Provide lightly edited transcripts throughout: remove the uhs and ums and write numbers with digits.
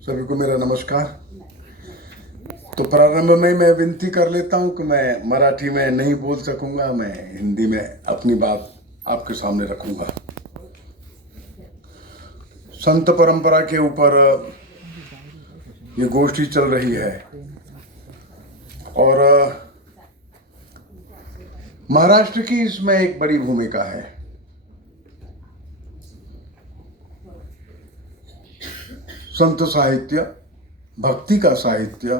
सभी को मेरा नमस्कार। तो प्रारंभ में मैं विनती कर लेता हूं कि मैं मराठी में नहीं बोल सकूंगा, मैं हिंदी में अपनी बात आपके सामने रखूंगा। संत परंपरा के ऊपर ये गोष्ठी चल रही है और महाराष्ट्र की इसमें एक बड़ी भूमिका है। संत साहित्य, भक्ति का साहित्य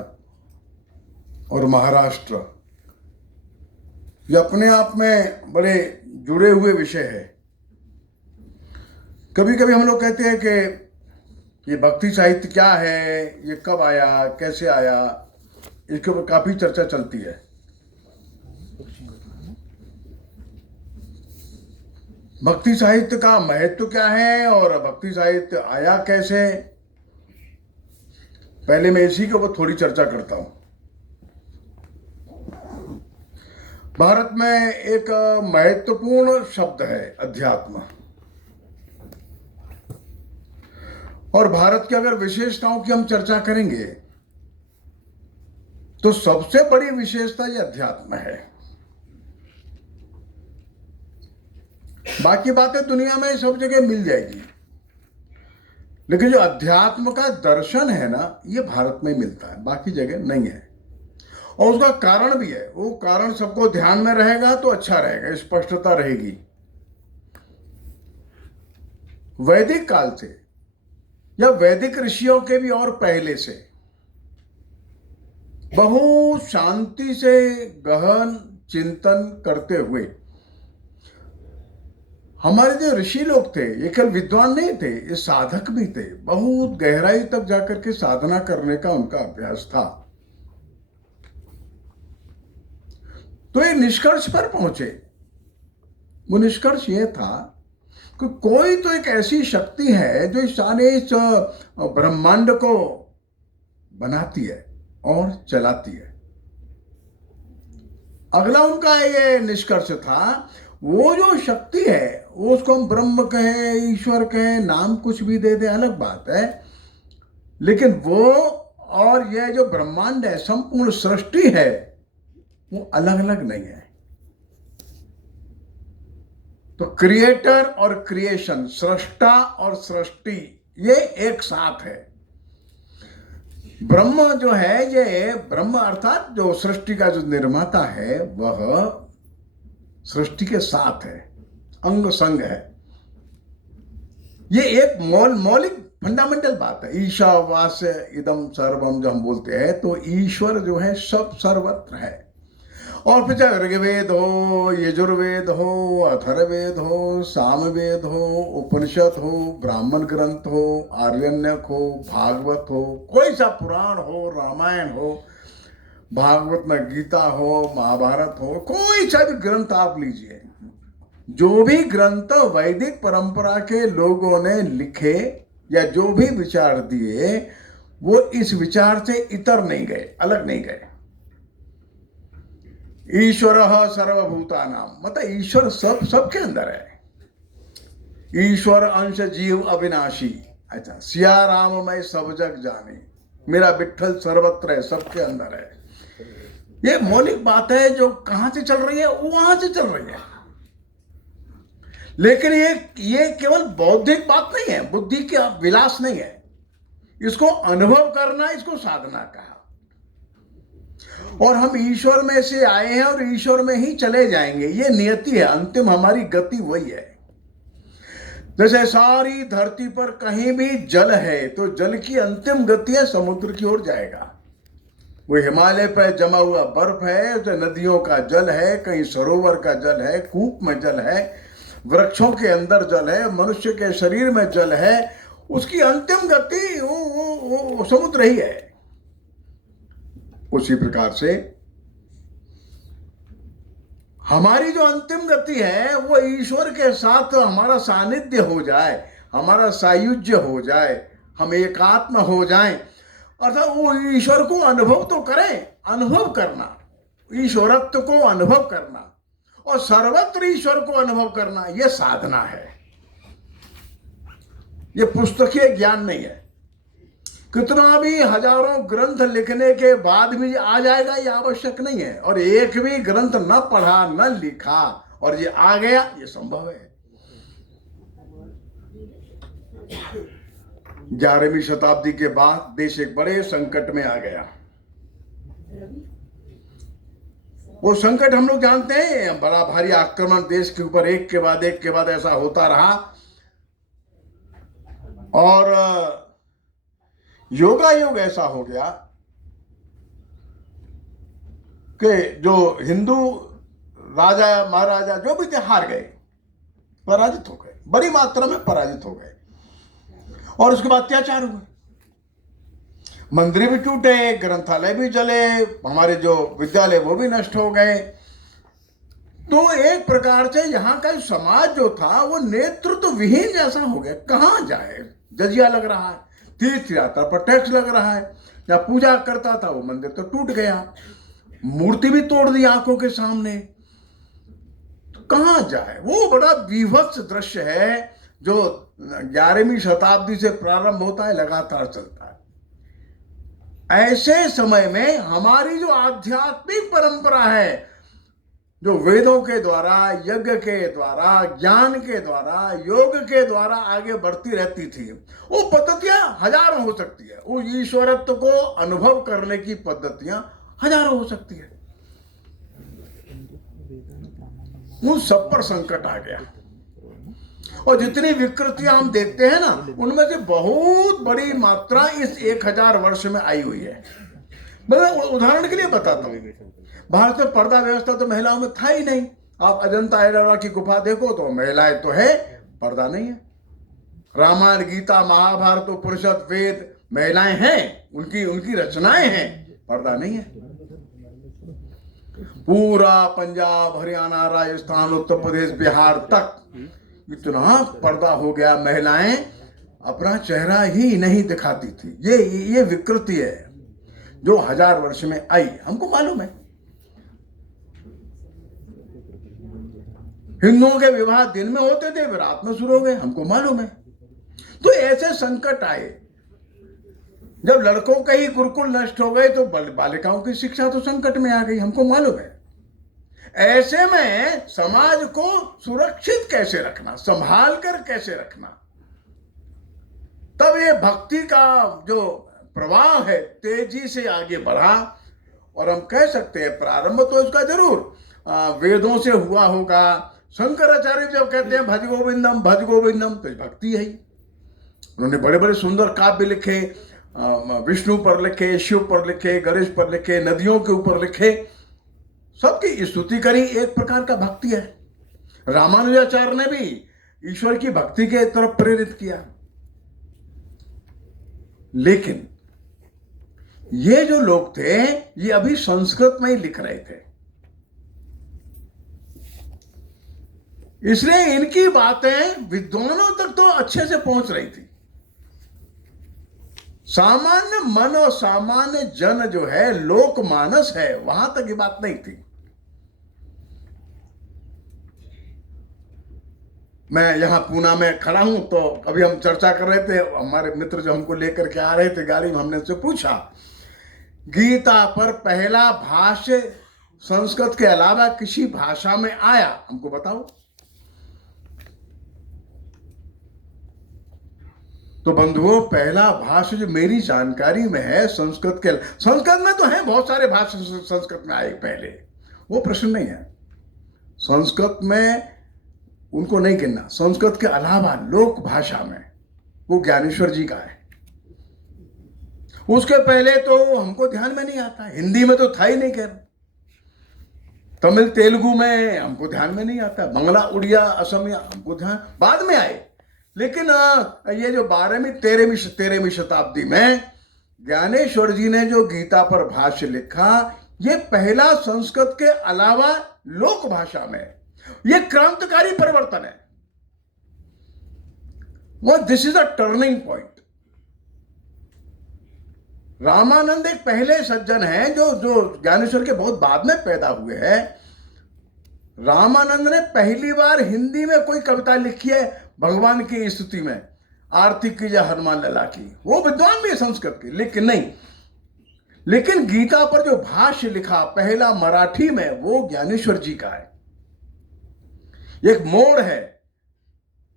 और महाराष्ट्र, ये अपने आप में बड़े जुड़े हुए विषय है। कभी कभी हम लोग कहते हैं कि ये भक्ति साहित्य क्या है, ये कब आया, कैसे आया, इसके ऊपर काफी चर्चा चलती है। भक्ति साहित्य का महत्व क्या है और भक्ति साहित्य आया कैसे, पहले मैं इसी के ऊपर थोड़ी चर्चा करता हूं। भारत में एक महत्वपूर्ण शब्द है अध्यात्म, और भारत की अगर विशेषताओं की हम चर्चा करेंगे तो सबसे बड़ी विशेषता ये अध्यात्म है। बाकी बातें दुनिया में सब जगह मिल जाएगी, लेकिन जो अध्यात्म का दर्शन है ना, ये भारत में मिलता है, बाकी जगह नहीं है। और उसका कारण भी है, वो कारण सबको ध्यान में रहेगा तो अच्छा रहेगा, स्पष्टता रहेगी। वैदिक काल से या वैदिक ऋषियों के भी और पहले से बहुत शांति से गहन चिंतन करते हुए हमारे जो ऋषि लोग थे, ये केवल विद्वान नहीं थे, ये साधक भी थे। बहुत गहराई तक जाकर के साधना करने का उनका अभ्यास था। तो ये निष्कर्ष पर पहुंचे। वो निष्कर्ष ये था कि कोई तो एक ऐसी शक्ति है जो इस सारे ब्रह्मांड को बनाती है और चलाती है। अगला उनका ये निष्कर्ष था, वो जो शक्ति है वो उसको हम ब्रह्म कहें, ईश्वर कहें, नाम कुछ भी दे दे, अलग बात है, लेकिन वो और ये जो ब्रह्मांड है, संपूर्ण सृष्टि है, वो अलग अलग नहीं है। तो क्रिएटर और क्रिएशन, सृष्टा और सृष्टि, ये एक साथ है। ब्रह्म जो है, ये ब्रह्म अर्थात जो सृष्टि का जो निर्माता है, वह सृष्टि के साथ है, अंग संग है। ये एक मौलिक फंडामेंटल बात है। ईशावास्य इदम सर्वम जो हम बोलते हैं, तो ईश्वर जो है सब सर्वत्र है। और फिर चाहे ऋग्वेद हो, यजुर्वेद हो, अथर्ववेद हो, सामवेद हो, उपनिषद हो, ब्राह्मण ग्रंथ हो, आर्यण्यक हो, भागवत हो, कोई सा पुराण हो, रामायण हो, भागवत में गीता हो, महाभारत हो, कोई सा भी ग्रंथ आप लीजिए, जो भी ग्रंथ वैदिक परंपरा के लोगों ने लिखे या जो भी विचार दिए, वो इस विचार से इतर नहीं गए, अलग नहीं गए। ईश्वर सर्वभूतानाम, मतलब ईश्वर सबके अंदर है। ईश्वर अंश जीव अविनाशी। अच्छा, सिया राम मैं सब जग जाने, मेरा विठल सर्वत्र है, सबके अंदर है। ये मौलिक बात है जो कहां से चल रही है, वहां से चल रही है। लेकिन ये केवल बौद्धिक बात नहीं है, बुद्धि का विलास नहीं है। इसको अनुभव करना, इसको साधना कहा। और हम ईश्वर में से आए हैं और ईश्वर में ही चले जाएंगे, ये नियति है, अंतिम हमारी गति वही है। जैसे सारी धरती पर कहीं भी जल है तो जल की अंतिम गति है, समुद्र की ओर जाएगा। वो हिमालय पर जमा हुआ बर्फ है, तो नदियों का जल है, कहीं सरोवर का जल है, कूप में जल है, वृक्षों के अंदर जल है, मनुष्य के शरीर में जल है। उसकी अंतिम गति वो समुद्र ही है। उसी प्रकार से हमारी जो अंतिम गति है, वो ईश्वर के साथ हमारा सानिध्य हो जाए, हमारा सायुज्य हो जाए, हम एकात्म हो जाएं, अर्थात वो ईश्वर को अनुभव तो करें। अनुभव करना, ईश्वरत्व को अनुभव करना और सर्वत्र ईश्वर को अनुभव करना, यह साधना है। यह पुस्तकीय ज्ञान नहीं है। कितना भी हजारों ग्रंथ लिखने के बाद भी आ जाएगा ये आवश्यक नहीं है, और एक भी ग्रंथ न पढ़ा न लिखा और ये आ गया, ये संभव है। 11वीं शताब्दी के बाद देश एक बड़े संकट में आ गया। वो संकट हम लोग जानते हैं, बड़ा भारी आक्रमण देश के ऊपर एक के बाद ऐसा होता रहा, और योगा योग ऐसा हो गया कि जो हिंदू राजा महाराजा जो भी थे हार गए, पराजित हो गए, बड़ी मात्रा में पराजित हो गए, और उसके बाद अत्याचार हुए, मंदिर भी टूटे, ग्रंथालय भी जले, हमारे जो विद्यालय वो भी नष्ट हो गए। तो एक प्रकार से यहाँ का समाज जो था वो नेतृत्व विहीन जैसा हो गया। कहाँ जाए, जजिया लग रहा है, तीर्थ यात्रा पर टैक्स लग रहा है, या पूजा करता था वो मंदिर तो टूट गया, मूर्ति भी तोड़ दी आंखों के सामने, तो कहाँ जाए। वो बड़ा विभत्स दृश्य है जो 11वीं शताब्दी से प्रारंभ होता है, लगातार चलता है। ऐसे समय में हमारी जो आध्यात्मिक परंपरा है, जो वेदों के द्वारा, यज्ञ के द्वारा, ज्ञान के द्वारा, योग के द्वारा आगे बढ़ती रहती थी, वो पद्धतियां हजारों हो सकती है। उस ईश्वरत्व को अनुभव करने की पद्धतियां हजारों हो सकती है। उन सब पर संकट आ गया, और जितनी विकृतियां हम देखते हैं ना, उनमें से बहुत बड़ी मात्रा इस 1000 वर्ष में आई हुई है। मैं उदाहरण के लिए बताता हूँ, भारत में पर्दा व्यवस्था तो महिलाओं में था ही नहीं। आप अजंता एलोरा की गुफा देखो तो महिलाएं तो है, पर्दा नहीं है। रामायण, गीता, महाभारत, उपनिषद, वेद, महिलाएं हैं, उनकी रचनाएं हैं, पर्दा नहीं है। पूरा पंजाब, हरियाणा, राजस्थान, उत्तर प्रदेश, बिहार तक इतना पर्दा हो गया, महिलाएं अपना चेहरा ही नहीं दिखाती थी। ये विकृति है जो 1000 वर्ष में आई, हमको मालूम है। हिंदुओं के विवाह दिन में होते थे, रात में शुरू हो गए, हमको मालूम है। तो ऐसे संकट आए, जब लड़कों के ही गुरुकुल नष्ट हो गए तो बालिकाओं की शिक्षा तो संकट में आ गई, हमको मालूम है। ऐसे में समाज को सुरक्षित कैसे रखना, संभाल कर कैसे रखना, तब ये भक्ति का जो प्रवाह है तेजी से आगे बढ़ा। और हम कह सकते हैं प्रारंभ तो इसका जरूर वेदों से हुआ होगा। शंकराचार्य जब कहते हैं भज गोविंदम भज गोविंदम, तो भक्ति है ही। उन्होंने बड़े बड़े सुंदर काव्य लिखे, विष्णु पर लिखे, शिव पर लिखे, गणेश पर लिखे, नदियों के ऊपर लिखे, सबकी स्तुति करी, एक प्रकार का भक्ति है। रामानुजाचार्य ने भी ईश्वर की भक्ति के तरफ प्रेरित किया। लेकिन ये जो लोग थे ये अभी संस्कृत में ही लिख रहे थे, इसलिए इनकी बातें विद्वानों तक तो अच्छे से पहुंच रही थी। सामान्य मन और सामान्य जन जो है, लोकमानस है, वहां तक ये बात नहीं थी। मैं यहां पूना में खड़ा हूं तो अभी हम चर्चा कर रहे थे, हमारे मित्र जो हमको लेकर के आ रहे थे गाड़ी में, हमने उनसे पूछा गीता पर पहला भाष्य संस्कृत के अलावा किसी भाषा में आया, हमको बताओ। तो बंधुओं, पहला भाष्य जो मेरी जानकारी में है संस्कृत में तो है बहुत सारे भाष्य संस्कृत में आए पहले, वो प्रश्न नहीं है। संस्कृत में उनको नहीं गिनना, संस्कृत के अलावा लोक भाषा में वो ज्ञानेश्वर जी का है। उसके पहले तो हमको ध्यान में नहीं आता, हिंदी में तो था ही नहीं, खैर तमिल तेलुगु में हमको ध्यान में नहीं आता, बांग्ला, उड़िया, असमिया हमको ध्यान बाद में आए। लेकिन ये जो 12वीं 13वीं शताब्दी में ज्ञानेश्वर जी ने जो गीता पर भाष्य लिखा, ये पहला संस्कृत के अलावा लोक भाषा में, ये क्रांतिकारी परिवर्तन है। वो this is a turning point. Ramanand एक पहले सज्जन हैं जो ज्ञानेश्वर के बहुत बाद में पैदा हुए हैं। रामानंद ने पहली बार हिंदी में कोई कविता लिखी है भगवान की स्तुति में, आरती की जय हनुमान लला की, वो विद्वान भी है संस्कृत के, लेकिन नहीं, लेकिन गीता पर जो भाष्य लिखा पहला मराठी में, वो ज्ञानेश्वर जी का है। एक मोड़ है।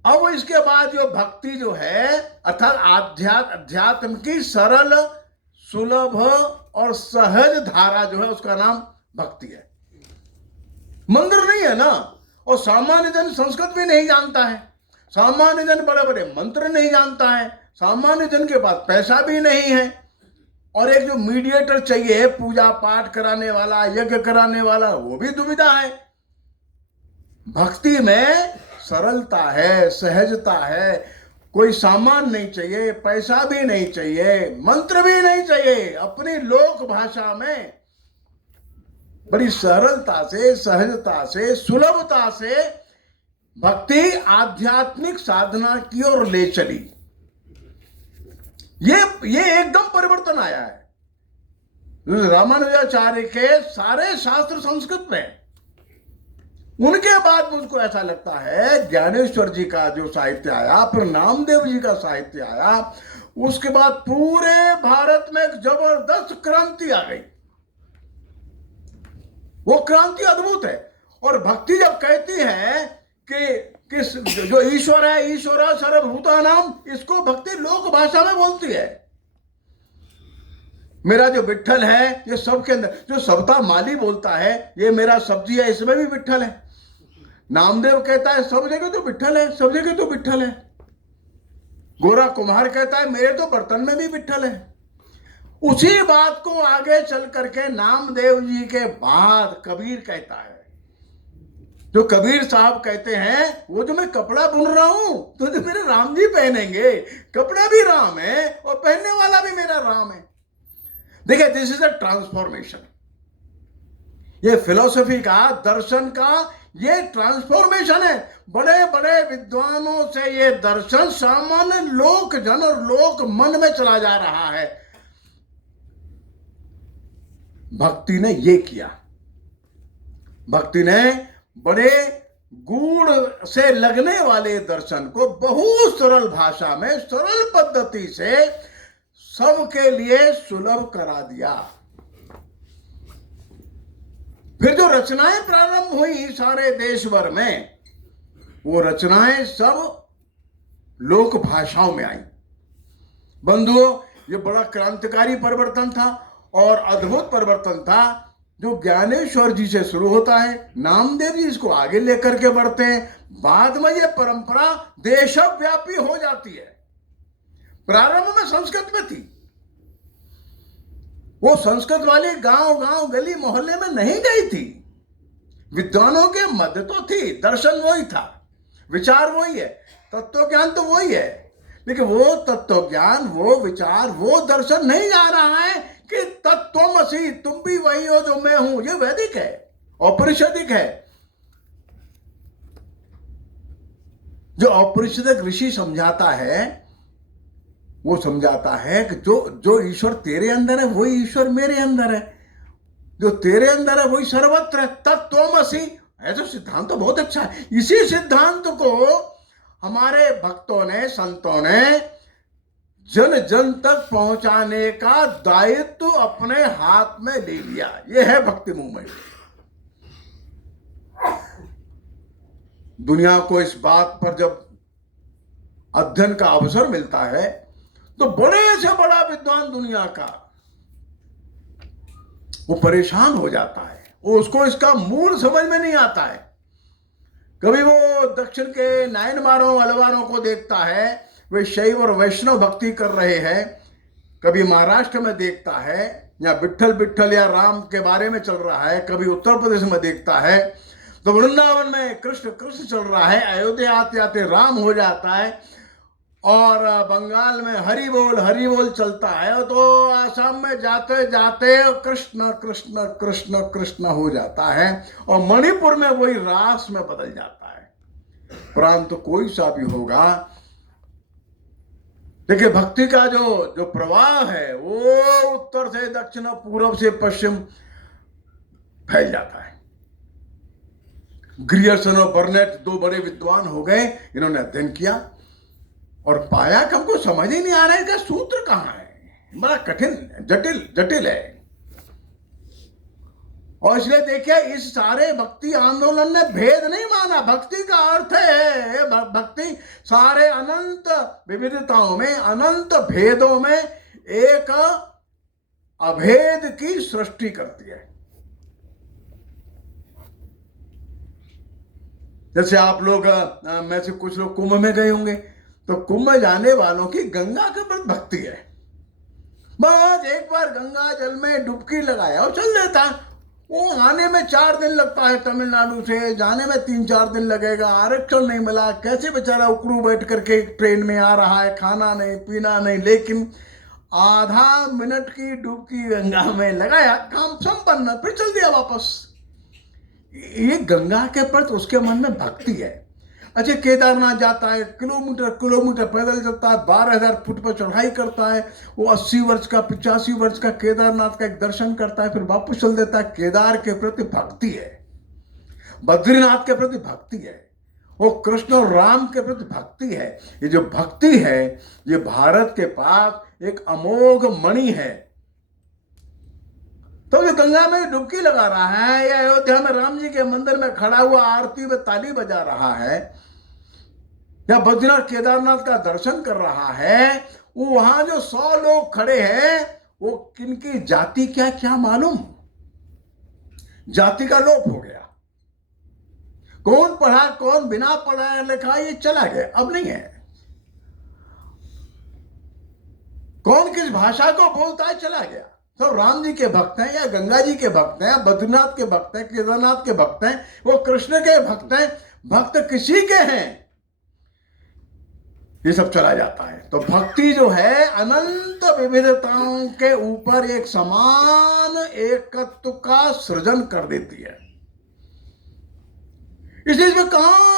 अब इसके बाद जो भक्ति जो है, अर्थात अध्यात्म की सरल, सुलभ और सहज धारा जो है, उसका नाम भक्ति है। मंत्र नहीं है ना, और सामान्य जन संस्कृत भी नहीं जानता है, सामान्य जन बड़े बड़े मंत्र नहीं जानता है, सामान्य जन के पास पैसा भी नहीं है, और एक जो मीडिएटर चाहिए पूजा पाठ कराने वाला, यज्ञ कराने वाला, वो भी दुविधा है। भक्ति में सरलता है, सहजता है, कोई सामान नहीं चाहिए, पैसा भी नहीं चाहिए, मंत्र भी नहीं चाहिए, अपनी लोक भाषा में बड़ी सरलता से, सहजता से, सुलभता से भक्ति आध्यात्मिक साधना की ओर ले चली। ये एकदम परिवर्तन आया है। रामानुजाचार्य के सारे शास्त्र संस्कृत में, उनके बाद मुझको ऐसा लगता है ज्ञानेश्वर जी का जो साहित्य आया, फिर नामदेव जी का साहित्य आया, उसके बाद पूरे भारत में एक जबरदस्त क्रांति आ गई। वो क्रांति अद्भुत है। और भक्ति जब कहती है कि जो ईश्वर है, ईश्वर सर्वभूतानाम, इसको भक्ति लोक भाषा में बोलती है। मेरा जो विठ्ठल है, ये सबके अंदर, जो सबका माली बोलता है, ये मेरा सब्जी है, इसमें भी विठ्ठल है। नामदेव कहता है सब जगह तो विठ्ठल है, सब जगह तो विठ्ठल है। गोरा कुम्हार कहता है मेरे तो बर्तन में भी विठ्ठल है। उसी बात को आगे चल करके नामदेव जी के बाद कबीर कहता है। जो कबीर साहब कहते हैं, वो जो मैं कपड़ा बुन रहा हूं तो जो मेरे राम जी पहनेंगे, कपड़ा भी राम है और पहनने वाला भी मेरा राम है। देखिए, दिस इज अ ट्रांसफॉर्मेशन। ये फिलॉसफी का, दर्शन का ये ट्रांसफॉर्मेशन है। बड़े बड़े विद्वानों से ये दर्शन सामान्य लोक जन और लोक मन में चला जा रहा है। भक्ति ने ये किया। भक्ति ने बड़े गूढ़ से लगने वाले दर्शन को बहुत सरल भाषा में, सरल पद्धति से सबके लिए सुलभ करा दिया। फिर जो रचनाएं प्रारंभ हुई सारे देश भर में, वो रचनाएं सब लोक भाषाओं में आई। बंधुओं, ये बड़ा क्रांतिकारी परिवर्तन था और अद्भुत परिवर्तन था, जो ज्ञानेश्वर जी से शुरू होता है। नामदेव जी इसको आगे लेकर के बढ़ते हैं। बाद में ये परंपरा देशव्यापी हो जाती है। प्रारंभ में संस्कृत में थी। वो संस्कृत वाली गांव गांव, गली मोहल्ले में नहीं गई थी। विद्वानों के मध्य तो थी, दर्शन वही था, विचार वही है, तत्व ज्ञान तो वही है, लेकिन वो तत्व ज्ञान, वो विचार, वो दर्शन नहीं जा रहा है कि तत्त्वमसि, तुम भी वही हो जो मैं हूं। ये वैदिक है, औपनिषदिक है। जो औपनिषदिक ऋषि समझाता है, वो समझाता है कि जो ईश्वर तेरे अंदर है, वही ईश्वर मेरे अंदर है। जो तेरे अंदर है वही सर्वत्र है। तत्त्वमसि, ऐसा सिद्धांत तो बहुत अच्छा है। इसी सिद्धांत को हमारे भक्तों ने, संतों ने जन जन तक पहुंचाने का दायित्व अपने हाथ में ले लिया। यह है भक्ति मूवमेंट। दुनिया को इस बात पर जब अध्ययन का अवसर मिलता है, तो बड़े से बड़ा विद्वान दुनिया का वो परेशान हो जाता है। वो उसको इसका मूल समझ में नहीं आता है। कभी वो दक्षिण के नायनमारों अलवारों को देखता है, वे शैव और वैष्णव भक्ति कर रहे हैं। कभी महाराष्ट्र में देखता है, या विट्ठल विट्ठल या राम के बारे में चल रहा है। कभी उत्तर प्रदेश में देखता है तो वृंदावन में कृष्ण कृष्ण चल रहा है। अयोध्या आते आते राम हो जाता है, और बंगाल में हरि बोल चलता है। तो आसाम में जाते जाते कृष्ण कृष्ण कृष्ण कृष्ण हो जाता है, और मणिपुर में वही रास में बदल जाता है। प्रांत कोई सा भी होगा, देखिए भक्ति का जो प्रवाह है, वो उत्तर से दक्षिण, पूर्व से पश्चिम फैल जाता है। ग्रियर्सन और बर्नेट दो बड़े विद्वान हो गए, इन्होंने अध्ययन किया। और पाया कि हमको समझ ही नहीं आ रहा है कि सूत्र कहाँ है, बड़ा कठिन जटिल जटिल है। और इसलिए देखिए इस सारे भक्ति आंदोलन ने भेद नहीं माना। भक्ति का अर्थ है, भक्ति सारे अनंत विविधताओं में, अनंत भेदों में एक अभेद की सृष्टि करती है। जैसे आप लोग में से कुछ लोग कुंभ में गए होंगे, तो कुंभ में जाने वालों की गंगा के प्रति भक्ति है। बस एक बार गंगा जल में डुबकी लगाया और चल देता है। वो आने में 4 दिन लगता है तमिलनाडु से, जाने में 3-4 दिन लगेगा, आरक्षण नहीं मिला, कैसे बेचारा उकड़ू बैठ करके ट्रेन में आ रहा है, खाना नहीं पीना नहीं, लेकिन आधा मिनट की डुबकी गंगा में लगाया, काम संपन्न, फिर चल दिया वापस। ये गंगा के प्रति उसके मन में भक्ति है। अच्छा, केदारनाथ जाता है, किलोमीटर किलोमीटर पैदल चलता है, 12,000 फुट पर चढ़ाई करता है, वो 80 वर्ष का 85 वर्ष का केदारनाथ का एक दर्शन करता है, फिर वापस चल देता है। केदार के प्रति भक्ति है, बद्रीनाथ के प्रति भक्ति है, वो कृष्ण और राम के प्रति भक्ति है। ये जो भक्ति है, ये भारत के पास एक अमोघ मणि है। तो जो गंगा में डुबकी लगा रहा है, या अयोध्या में राम जी के मंदिर में खड़ा हुआ आरती में ताली बजा रहा है, या बद्रीनाथ केदारनाथ का दर्शन कर रहा है, वो वहां जो 100 लोग खड़े हैं, वो किनकी जाति क्या क्या मालूम? जाति का लोप हो गया। कौन पढ़ा कौन बिना पढ़ा लिखा, ये चला गया, अब नहीं है। कौन किस भाषा को बोलता है, चला गया। सब राम जी के भक्त हैं, या गंगा जी के भक्त हैं, या बद्रीनाथ के भक्त हैं, केदारनाथ के भक्त हैं, वो कृष्ण के भक्त हैं, भक्त किसी के हैं, ये सब चला जाता है। तो भक्ति जो है अनंत विविधताओं के ऊपर एक समान एकत्व का सृजन कर देती है। इसलिए इसमें कहां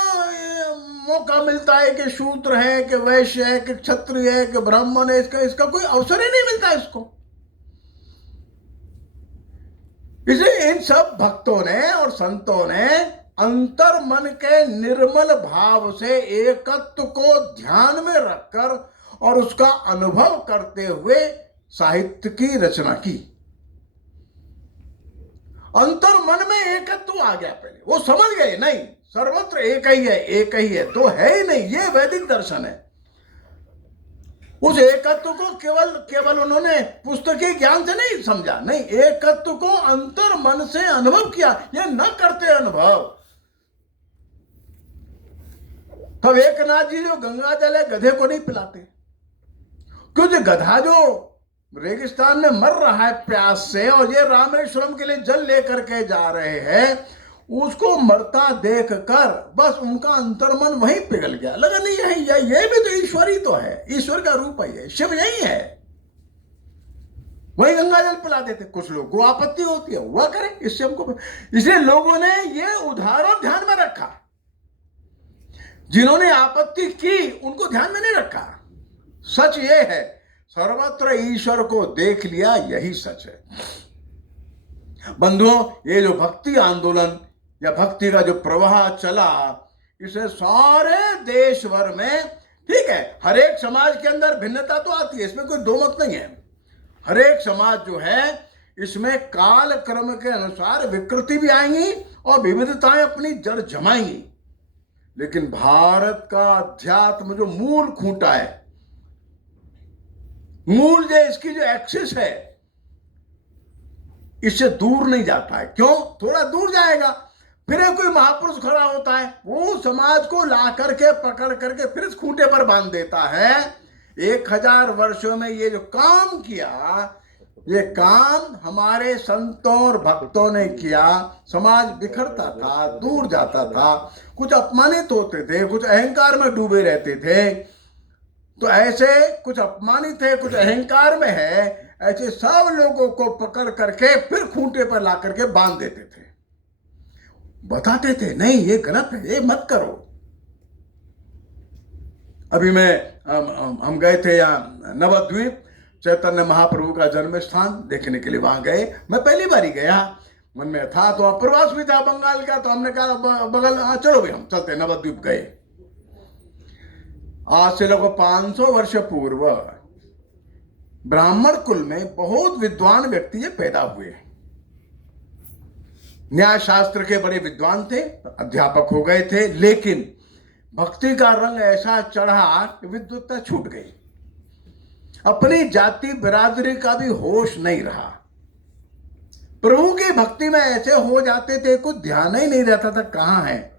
मौका मिलता है कि शूद्र है, कि वैश्य है, कि क्षत्रिय है, कि ब्राह्मण है, इसका कोई अवसर ही नहीं मिलता इसको। इसलिए इन सब भक्तों ने और संतों ने अंतर मन के निर्मल भाव से एकत्व को ध्यान में रखकर और उसका अनुभव करते हुए साहित्य की रचना की। अंतर मन में एकत्व आ गया, पहले वो समझ गए नहीं सर्वत्र एक ही है, एक ही है, तो है ही नहीं, ये वैदिक दर्शन है। उस एकत्व को केवल उन्होंने पुस्तकीय ज्ञान से नहीं समझा, नहीं, एकत्व को अंतर मन से अनुभव किया। ये न करते अनुभव, तब एकनाथ जी जो गंगा जल है गधे को नहीं पिलाते, क्योंकि गधा जो रेगिस्तान में मर रहा है प्यास से, और ये रामेश्वरम के लिए जल लेकर के जा रहे हैं, उसको मरता देखकर बस उनका अंतर्मन वहीं पिघल गया। लगा नहीं है ये भी तो ईश्वर ही तो है, ईश्वर का रूप है, शिव यही है, वही गंगा जल पिला देते। कुछ लोग को आपत्ति होती है, हुआ करे, इससे हमको, इसलिए लोगों ने ये उदाहरण ध्यान में रखा। जिन्होंने आपत्ति की उनको ध्यान में नहीं रखा। सच ये है, सर्वत्र ईश्वर को देख लिया, यही सच है। बंधुओं, ये जो भक्ति आंदोलन या भक्ति का जो प्रवाह चला, इसे सारे देश भर में, ठीक है, हर एक समाज के अंदर भिन्नता तो आती है, इसमें कोई दो मत नहीं है। हर एक समाज जो है इसमें काल क्रम के अनुसार विकृति भी आएंगी और विविधताएं अपनी जड़ जमाएंगी, लेकिन भारत का अध्यात्म जो मूल खूंटा है, मूल जो इसकी जो एक्सिस है, इससे दूर नहीं जाता है। क्यों? थोड़ा दूर जाएगा, फिर कोई महापुरुष खड़ा होता है, वो समाज को ला करके पकड़ करके फिर इस खूंटे पर बांध देता है। 1000 वर्षों में ये जो काम किया, ये काम हमारे संतों और भक्तों ने किया। समाज बिखरता था, दूर जाता था, कुछ अपमानित होते थे, कुछ अहंकार में डूबे रहते थे। तो ऐसे कुछ अपमानित है, कुछ अहंकार में है, ऐसे सब लोगों को पकड़ करके फिर खूंटे पर ला करके बांध देते थे, बताते थे नहीं ये गलत है, ये मत करो। अभी हम गए थे यहाँ नवद्वीप, चैतन्य महाप्रभु का जन्म स्थान देखने के लिए वहां गए। मैं पहली बार ही गया, मन में था, तो प्रवास भी था बंगाल का, तो हमने कहा बगल, हाँ चलो भाई हम चलते। नवद्वीप गए, आज से लगभग 500 वर्ष पूर्व ब्राह्मण कुल में बहुत विद्वान व्यक्ति ये पैदा हुए। न्याय शास्त्र के बड़े विद्वान थे, अध्यापक हो गए थे, लेकिन भक्ति का रंग ऐसा चढ़ा कि विद्वत्ता छूट गई। अपनी जाति बिरादरी का भी होश नहीं रहा। प्रभु की भक्ति में ऐसे हो जाते थे, कुछ ध्यान ही नहीं रहता था कहां है।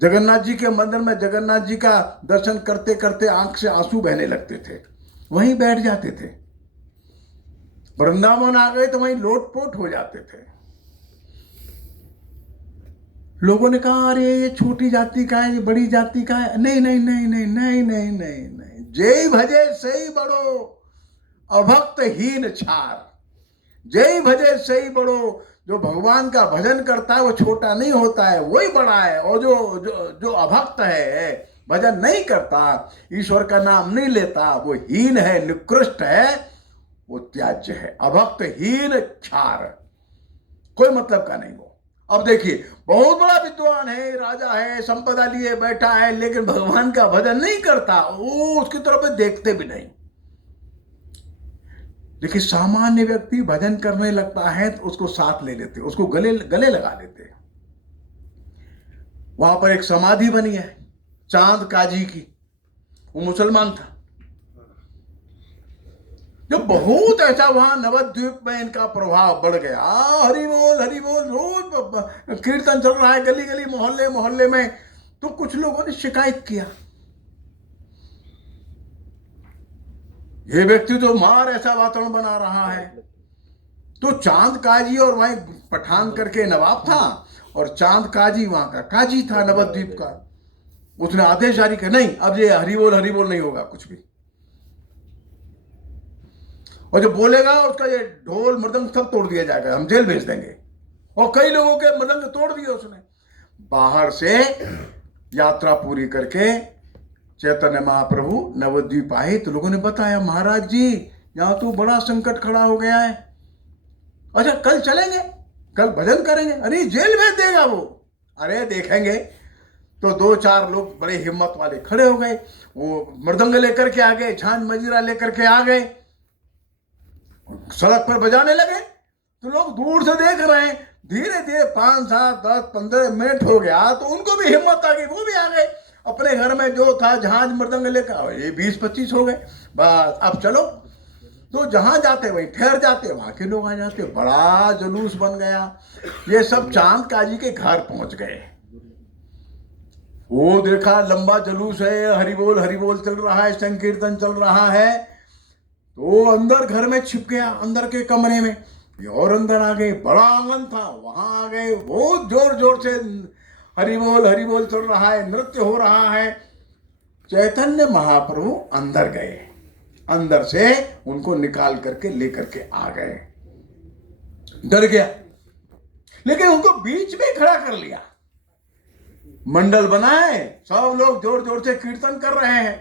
जगन्नाथ जी के मंदिर में जगन्नाथ जी का दर्शन करते करते आंख से आंसू बहने लगते थे, वहीं बैठ जाते थे। वृंदावन आ गए तो वहीं लोटपोट हो जाते थे। लोगों ने कहा अरे ये छोटी जाति का है, ये बड़ी जाति का है। नहीं नहीं नहीं नहीं नहीं नहीं नहीं नहीं, जय भजे सही बड़ो अभक्त हीन छार। जय भजे सही बड़ो, जो भगवान का भजन करता है वो छोटा नहीं होता है, वही बड़ा है। और जो जो जो अभक्त है, भजन नहीं करता, ईश्वर का नाम नहीं लेता, वो हीन है, निकृष्ट है, वो त्याज्य है। अभक्त हीन क्षार, कोई मतलब का नहीं वो। अब देखिए, बहुत बड़ा विद्वान है, राजा है, संपदा लिए बैठा है, लेकिन भगवान का भजन नहीं करता, वो उसकी तरफ देखते भी नहीं। लेकिन सामान्य व्यक्ति भजन करने लगता है तो उसको साथ ले लेते, उसको गले गले लगा लेते। वहां पर एक समाधि बनी है चांद काजी की, वो मुसलमान था। जो बहुत ऐसा वहां नवद्वीप में इनका प्रभाव बढ़ गया। हरि बोल, रोज कीर्तन चल रहा है गली गली मोहल्ले मोहल्ले में। तो कुछ लोगों ने शिकायत किया, ये व्यक्ति तो मार ऐसा वातावरण बना रहा है। तो चांद काजी, और वहीं पठान करके नवाब था, और चांद काजी वहां का काजी था नवद्वीप का। उसने आदेश जारी किया, नहीं अब ये हरि बोल नहीं होगा कुछ भी। और जो बोलेगा उसका ये ढोल मृदंग सब तोड़ दिया जाएगा, हम जेल भेज देंगे। और कई लोगों के मृदंग तोड़ दिए उसने। बाहर से यात्रा पूरी करके चैतन्य महाप्रभु नवद्वीप आए तो लोगों ने बताया, महाराज जी यहां तो बड़ा संकट खड़ा हो गया है। अच्छा कल चलेंगे, कल भजन करेंगे। अरे जेल भेज देगा वो। अरे देखेंगे। तो 2-4 लोग बड़े हिम्मत वाले खड़े हो गए, वो मृदंग लेकर के आ गए, झांझ मजीरा लेकर के आ गए, सड़क पर बजाने लगे। तो लोग दूर से देख रहे हैं। धीरे धीरे 5, 7, 10, 15 मिनट हो गया तो उनको भी हिम्मत आ गई, वो भी आ गए। अपने घर में जो था झांझ मृदंग लेकर, ये 20-25 हो गए। बस अब चलो। तो जहां जाते वहीं ठहर जाते, वहां के लोग आ जाते। बड़ा जुलूस बन गया। ये सब चांद काजी के घर पहुंच गए। वो देखा लंबा जुलूस है, हरि बोल चल रहा है, संकीर्तन चल रहा है। तो अंदर घर में छिप गया, अंदर के कमरे में। ये और अंदर आ गए, बड़ा आंगन था, वहां आ गए। बहुत जोर जोर से हरि बोल चल रहा है, नृत्य हो रहा है। चैतन्य महाप्रभु अंदर गए, अंदर से उनको निकाल करके लेकर के आ गए। डर गया, लेकिन उनको बीच में खड़ा कर लिया। मंडल बनाए, सब लोग जोर जोर से कीर्तन कर रहे हैं।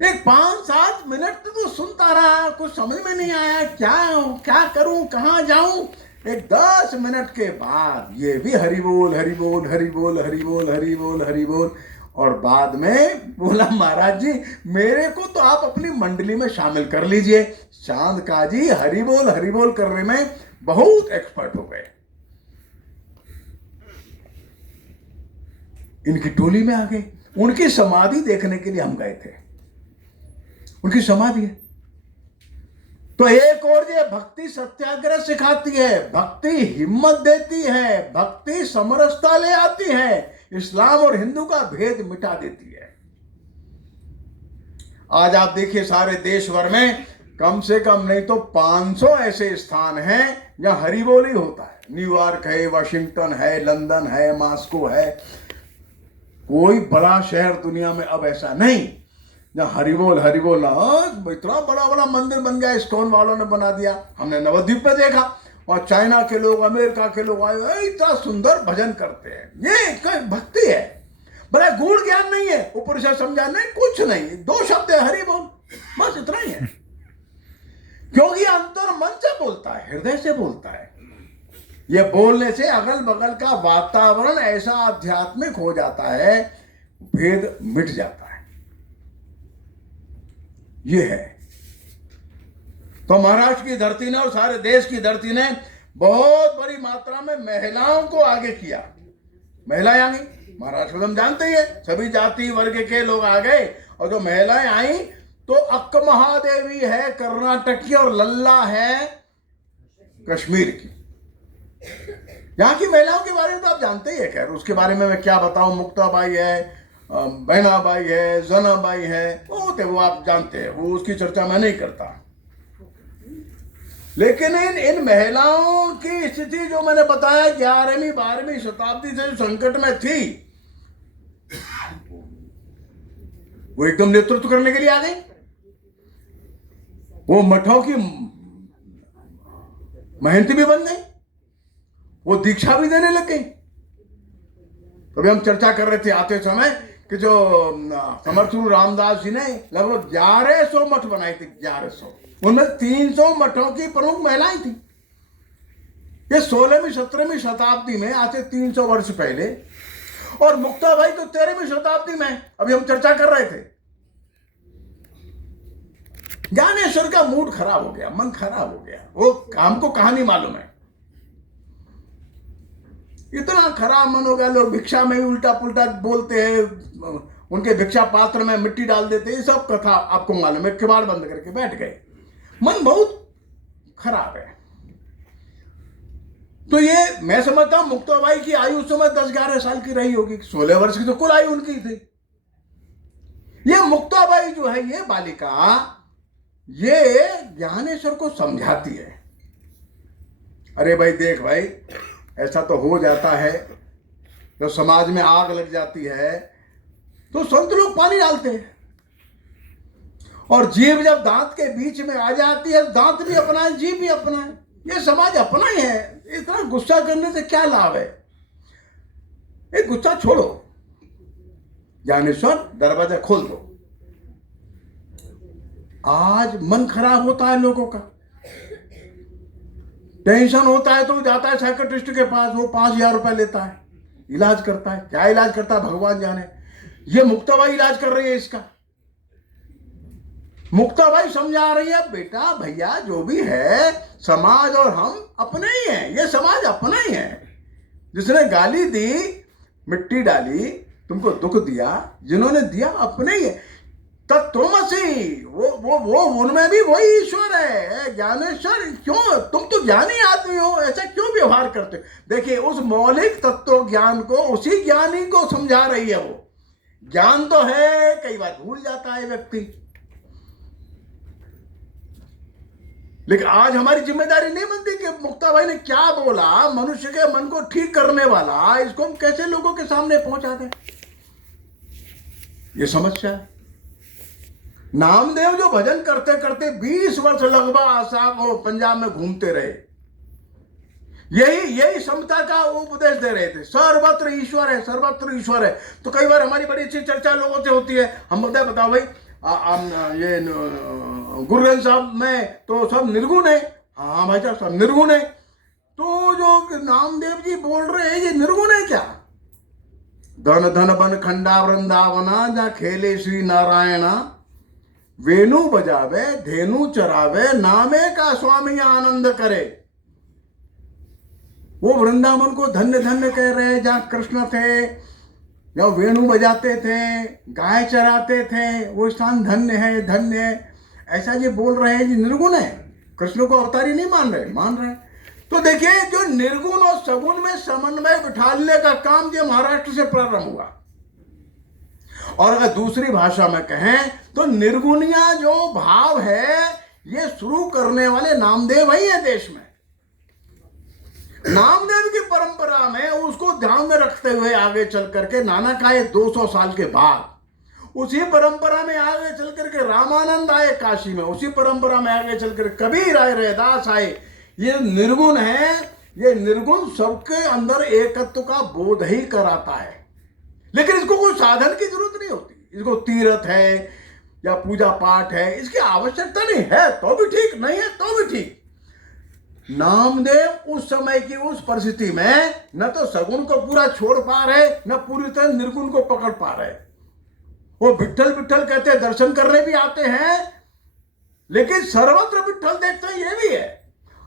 एक 5-7 मिनट तो सुनता रहा, कुछ समझ में नहीं आया क्या करूं, कहां जाऊं। एक 10 मिनट के बाद ये भी हरि बोल। और बाद में बोला, महाराज जी मेरे को तो आप अपनी मंडली में शामिल कर लीजिए। चांद काजी हरि बोल करने में बहुत एक्सपर्ट हो गए। इनकी टोली में आ गए। उनकी समाधि देखने के लिए हम गए थे। उनकी समाधि है। तो एक और ये भक्ति सत्याग्रह सिखाती है, भक्ति हिम्मत देती है, भक्ति समरसता ले आती है, इस्लाम और हिंदू का भेद मिटा देती है। आज आप देखिए सारे देश भर में कम से कम नहीं तो 500 ऐसे स्थान हैं जहां हरि बोल ही होता है। न्यूयॉर्क है, वाशिंगटन है, लंदन है, मॉस्को है। कोई बड़ा शहर दुनिया में अब ऐसा नहीं जहां हरि बोल इतना बड़ा बड़ा मंदिर बन गया, इस्कॉन वालों ने बना दिया। हमने नवद्वीप पे देखा, और चाइना के लोग, अमेरिका के लोग आए, इतना सुंदर भजन करते हैं। ये भक्ति है, बड़ा गूढ़ ज्ञान नहीं है, ऊपर से समझा नहीं, कुछ नहीं, 2 शब्द है हरि बोल, बस इतना ही है। क्योंकि अंतर मन से बोलता है, हृदय से बोलता है। ये बोलने से अगल बगल का वातावरण ऐसा आध्यात्मिक हो जाता है, भेद मिट जाता है। ये है। तो महाराष्ट्र की धरती ने और सारे देश की धरती ने बहुत बड़ी मात्रा में महिलाओं को आगे किया। महिलाएं आ गई महाराष्ट्र में, हम जानते ही है, सभी जाति वर्ग के लोग आ गए। और जो महिलाएं आई तो अक्क महादेवी है कर्नाटक की और लल्ला है कश्मीर की। यहाँ की महिलाओं के बारे में तो आप जानते ही है, खैर उसके बारे में मैं क्या बताऊं। मुक्ताबाई है, बहनाबाई है, जनाबाई है, वो आप जानते हैं, वो उसकी चर्चा मैं नहीं करता। लेकिन इन महिलाओं की स्थिति जो मैंने बताया 11वीं 12वीं शताब्दी से जो संकट में थी, वो एकदम नेतृत्व करने के लिए आ गई। वो मठों की महंती भी बन गई, वो दीक्षा भी देने लग गई। अभी हम चर्चा कर रहे थे आते समय कि जो समर्थ गुरु रामदास जी ने लगभग 1100 मठ बनाए थे, 1100, उनमें 300 मठों की प्रमुख महिलाएं थी। ये 16वीं 17वीं शताब्दी में, आज से 300 वर्ष पहले। और मुक्ताबाई तो 13वीं शताब्दी में, अभी हम चर्चा कर रहे थे। ज्ञानेश्वर का मूड खराब हो गया, मन खराब हो गया, वो हमको कहानी मालूम है। इतना खराब मन हो गया, लोग भिक्षा में भी उल्टा पुल्टा बोलते हैं, उनके भिक्षा पात्र में मिट्टी डाल देते हैं, ये सब कथा आपको मालूम है। किवाड़ बंद करके बैठ गए, मन बहुत खराब है। तो ये मैं समझता हूं मुक्ताबाई की आयु उस समय 10-11 साल की रही होगी, 16 वर्ष की तो कुल आयु उनकी थी। ये मुक्ताबाई जो है, ये बालिका, ये ज्ञानेश्वर को समझाती है, अरे भाई देख भाई, ऐसा तो हो जाता है, तो समाज में आग लग जाती है तो संत लोग पानी डालते हैं, और जीभ जब दांत के बीच में आ जाती है, दांत भी अपना है, जीभ भी अपना है, ये समाज अपना ही है। इतना गुस्सा करने से क्या लाभ है? ये गुस्सा छोड़ो, ज्ञानेश्वर दरवाजा खोल दो। आज मन खराब होता है लोगों का, टेंशन होता है तो जाता है साइकियाट्रिस्ट के पास, वो 5,000 रुपए लेता है, इलाज करता है। क्या इलाज करता है भगवान जाने। ये मुक्ताबाई इलाज कर रही है इसका। मुक्ताबाई समझा रही है, बेटा भैया जो भी है, समाज और हम अपने ही हैं, ये समाज अपना ही है। जिसने गाली दी, मिट्टी डाली, तुमको दुख दिया, जिन्होंने दिया अपने ही है। तत्वमसि, वो उनमें भी वही ईश्वर है। ज्ञानेश्वर, क्यों तुम तो ज्ञानी आदमी हो, ऐसा क्यों व्यवहार करते हो? देखिए, उस मौलिक तत्व ज्ञान को उसी ज्ञानी को समझा रही है। वो ज्ञान तो है, कई बार भूल जाता है व्यक्ति। लेकिन आज हमारी जिम्मेदारी नहीं बनती कि मुक्ताबाई ने क्या बोला, मनुष्य के मन को ठीक करने वाला, इसको हम कैसे लोगों के सामने पहुंचा दें, ये समस्या है। नामदेव जो भजन करते करते 20 वर्ष लगभग आसाम और पंजाब में घूमते रहे, यही समता का उपदेश दे रहे थे। सर्वत्र ईश्वर है, सर्वत्र ईश्वर है। तो कई बार हमारी बड़ी अच्छी चर्चा लोगों से होती है, हम बोलते हैं बताओ भाई, ये गुरु ग्रंथ साहब में तो सब निर्गुण है। हाँ भाई साहब, सब निर्गुण है। तो जो नामदेव जी बोल रहे हैं, ये निर्गुण है क्या? धन धन बन खंडा वृंदावना, जा खेले श्री नारायणा, वेणु बजावे धेनु चरावे, नामे का स्वामी आनंद करे। वो वृंदावन को धन्य धन्य कह रहे हैं, जहां कृष्ण थे, जहां वेणु बजाते थे, गाय चराते थे, वो स्थान धन्य है, धन्य है। ऐसा ये बोल रहे हैं, ये निर्गुण है, कृष्ण को अवतारी नहीं मान रहे। तो देखिए, जो निर्गुण और सगुण में समन्वय बिठाने का काम ये महाराष्ट्र से प्रारंभ हुआ। और अगर दूसरी भाषा में कहें तो निर्गुणिया जो भाव है, ये शुरू करने वाले नामदेव ही है देश में। नामदेव की परंपरा में उसको ध्यान में रखते हुए आगे चल करके नानक आए 200 साल के बाद, उसी परंपरा में आगे चल करके रामानंद आए काशी में, उसी परंपरा में आगे चल कर कबीर आए, रैदास आए। ये निर्गुण है, ये निर्गुण सबके अंदर एकत्व का बोध ही कराता है। लेकिन इसको कोई साधन की जरूरत नहीं होती, इसको तीर्थ है या पूजा पाठ है, इसकी आवश्यकता नहीं है तो भी ठीक, नहीं है तो भी ठीक। नामदेव उस समय की उस परिस्थिति में न तो सगुण को पूरा छोड़ पा रहे, न पूरी तरह निर्गुण को पकड़ पा रहे। वो विट्ठल विट्ठल कहते हैं, दर्शन करने भी आते हैं, लेकिन सर्वत्र विट्ठल देखते हैं ये भी है।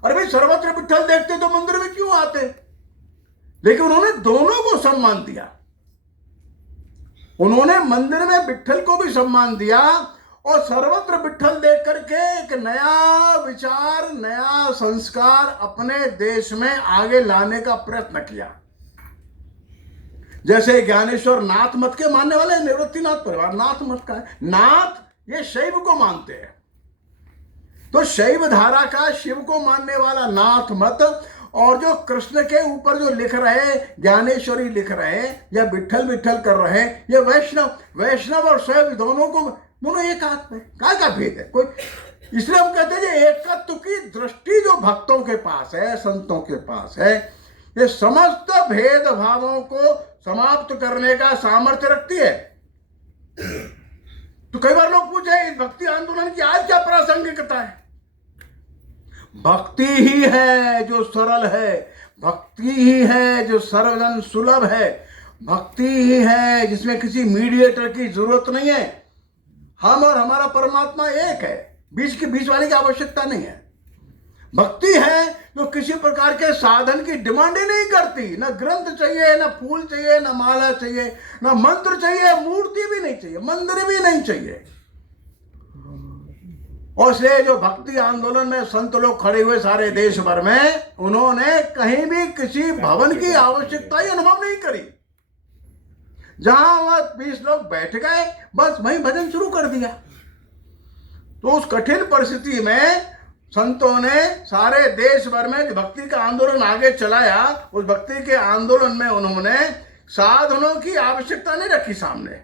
अरे भाई सर्वत्र विट्ठल देखते तो मंदिर में क्यों आते? लेकिन उन्होंने दोनों को सम्मान दिया। उन्होंने मंदिर में विट्ठल को भी सम्मान दिया और सर्वत्र विट्ठल देख करके एक नया विचार, नया संस्कार अपने देश में आगे लाने का प्रयत्न किया। जैसे ज्ञानेश्वर नाथ मत के मानने वाले, निवृत्तिनाथ परिवार नाथ मत का है। नाथ ये शैव को मानते हैं, तो शैव धारा का शिव को मानने वाला नाथ मत, और जो कृष्ण के ऊपर जो लिख रहे, ज्ञानेश्वरी लिख रहे या विट्ठल विट्ठल कर रहे, ये वैष्णव और शैव दोनों एक हाथ में, का भेद है कोई? इसलिए हम कहते हैं एकत्व की दृष्टि जो भक्तों के पास है, संतों के पास है, ये समस्त भेद भावों को समाप्त करने का सामर्थ्य रखती है। तो कई बार लोग पूछे इस भक्ति आंदोलन की आज क्या प्रासंगिकता है? भक्ति ही है जो सरल है, भक्ति ही है जो सर्वजन सुलभ है, भक्ति ही है जिसमें किसी मीडिएटर की जरूरत नहीं है। हम और हमारा परमात्मा एक है, बीच वाली की आवश्यकता नहीं है। भक्ति है जो किसी प्रकार के साधन की डिमांड ही नहीं करती, ना ग्रंथ चाहिए, ना फूल चाहिए, ना माला चाहिए, ना मंत्र चाहिए, मूर्ति भी नहीं चाहिए, मंदिर भी नहीं चाहिए। और से जो भक्ति आंदोलन में संत लोग खड़े हुए सारे देश भर में, उन्होंने कहीं भी किसी भवन की आवश्यकता ही अनुभव नहीं करी। जहां 20 लोग बैठ गए, बस वहीं भजन शुरू कर दिया। तो उस कठिन परिस्थिति में संतों ने सारे देश भर में भक्ति का आंदोलन आगे चलाया। उस भक्ति के आंदोलन में उन्होंने साधनों की आवश्यकता नहीं रखी सामने,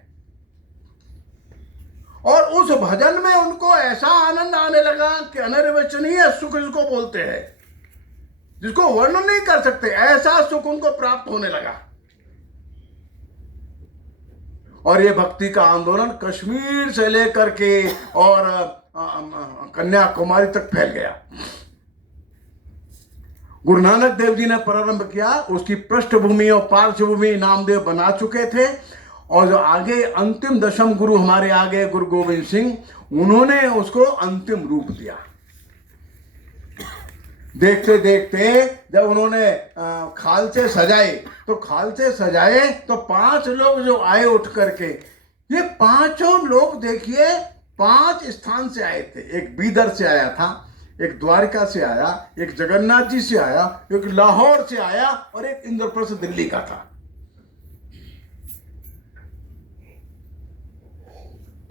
और उस भजन में उनको ऐसा आनंद आने लगा कि अनिर्वचनीय सुख जिसको बोलते हैं, जिसको वर्णन नहीं कर सकते, ऐसा सुख उनको प्राप्त होने लगा। और ये भक्ति का आंदोलन कश्मीर से लेकर के और कन्याकुमारी तक फैल गया। गुरु नानक देव जी ने प्रारंभ किया, उसकी पृष्ठभूमि और पार्श्वभूमि नामदेव बना चुके थे, और जो आगे अंतिम दशम गुरु हमारे आगे गुरु गोविंद सिंह, उन्होंने उसको अंतिम रूप दिया। देखते देखते जब उन्होंने खालसे सजाए तो 5 लोग जो आए उठ करके, ये 5 लोग देखिए 5 स्थान से आए थे। एक बीदर से आया था, एक द्वारका से आया, एक जगन्नाथ जी से आया, एक लाहौर से आया, और एक इंद्रप्रस्थ दिल्ली का था।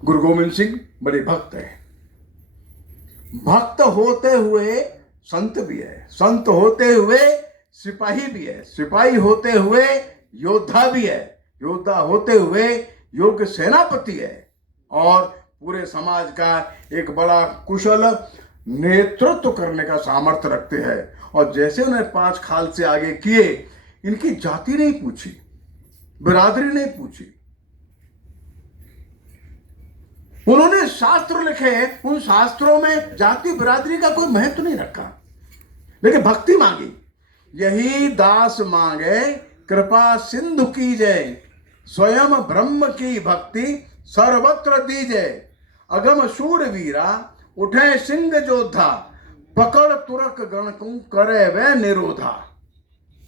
गुरु गोविंद सिंह बड़े भक्त है। भक्त होते हुए संत भी है, संत होते हुए सिपाही भी है, सिपाही होते हुए योद्धा भी है, योद्धा होते हुए योग्य सेनापति है, और पूरे समाज का एक बड़ा कुशल नेतृत्व करने का सामर्थ्य रखते हैं। और जैसे उन्हें 5 खालसे आगे किए, इनकी जाति नहीं पूछी, बिरादरी नहीं पूछी, उन्होंने शास्त्र लिखे, उन शास्त्रों में जाति बिरादरी का कोई महत्व नहीं रखा, लेकिन भक्ति मांगी। यही दास मांगे कृपा सिंधु कीजे, स्वयं ब्रह्म की भक्ति सर्वत्र दीजे। अगम शूरवीरा उठे सिंह जोधा, पकड़ तुरक गण को करे वे निरोधा।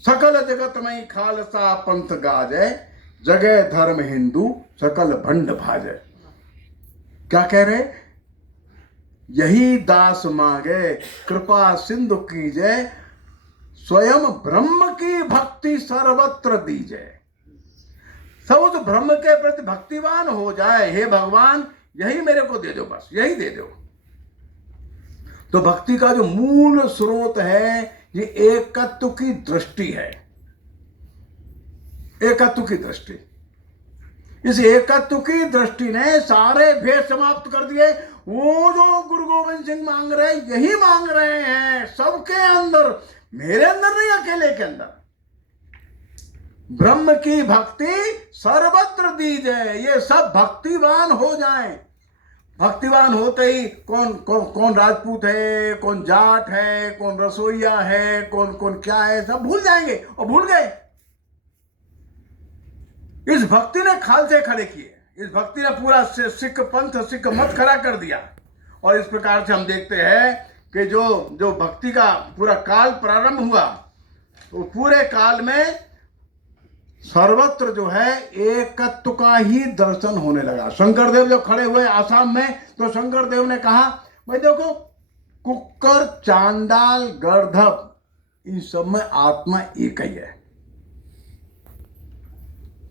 सकल जगत में खालसा पंथ गाजे, जगह धर्म हिंदू सकल भंड भाजे। क्या कह रहे? यही दास मांगे कृपा सिंधु कीजे, स्वयं ब्रह्म की भक्ति सर्वत्र दीजे। सब उस ब्रह्म के प्रति भक्तिवान हो जाए, हे भगवान यही मेरे को दे दो, बस यही दे दो। तो भक्ति का जो मूल स्रोत है, ये एकत्व की दृष्टि है, एकत्व की दृष्टि। इस एकत्व की दृष्टि ने सारे भेद समाप्त कर दिए। वो जो गुरु गोविंद सिंह मांग रहे हैं, यही मांग रहे हैं सबके अंदर, मेरे अंदर नहीं, अकेले के अंदर। ब्रह्म की भक्ति सर्वत्र दी जाए, ये सब भक्तिवान हो जाएं। भक्तिवान होते ही कौन राजपूत है, कौन जाट है, कौन रसोईया है, कौन क्या है, सब भूल जाएंगे, और भूल गए। इस भक्ति ने खालसे खड़े किए, इस भक्ति ने पूरा सिख पंथ सिख मत खड़ा कर दिया। और इस प्रकार से हम देखते हैं कि जो जो भक्ति का पूरा काल प्रारंभ हुआ तो पूरे काल में सर्वत्र जो है एकत्व का ही दर्शन होने लगा। शंकरदेव जब खड़े हुए आसाम में तो शंकरदेव ने कहा भाई देखो, कुक्कर चांडाल गर्धप इन सब में आत्मा एक ही है।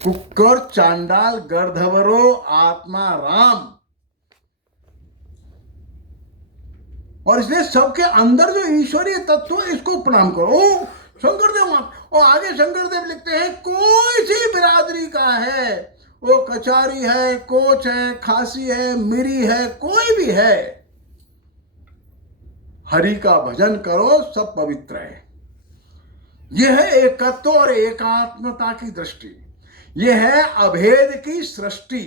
कुक्कर चांडाल गर्धवरो आत्मा राम। और इसलिए सबके अंदर जो ईश्वरीय तत्व है इसको प्रणाम करो। शंकरदेव और आगे शंकरदेव लिखते हैं कोई सी बिरादरी का है, वो कचारी है, कोच है, खासी है, मिरी है, कोई भी है, हरि का भजन करो, सब पवित्र है। यह है एकत्व और एकात्मता की दृष्टि, यह है अभेद की सृष्टि।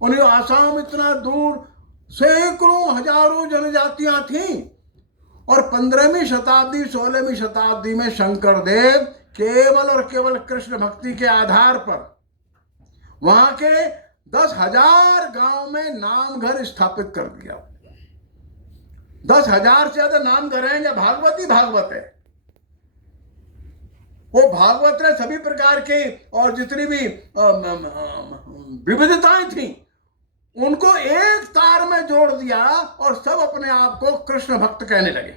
और आसाम इतना दूर, सैकड़ों हजारों जनजातियां थीं और 15वीं शताब्दी 16वीं शताब्दी में शंकरदेव केवल और केवल कृष्ण भक्ति के आधार पर वहां के 10,000 गांव में नाम घर स्थापित कर दिया। 10,000 से ज्यादा नाम घर हैं, भागवत ही भागवत है। वो भागवत ने सभी प्रकार के और जितनी भी विविधताएं थी उनको एक तार में जोड़ दिया और सब अपने आप को कृष्ण भक्त कहने लगे।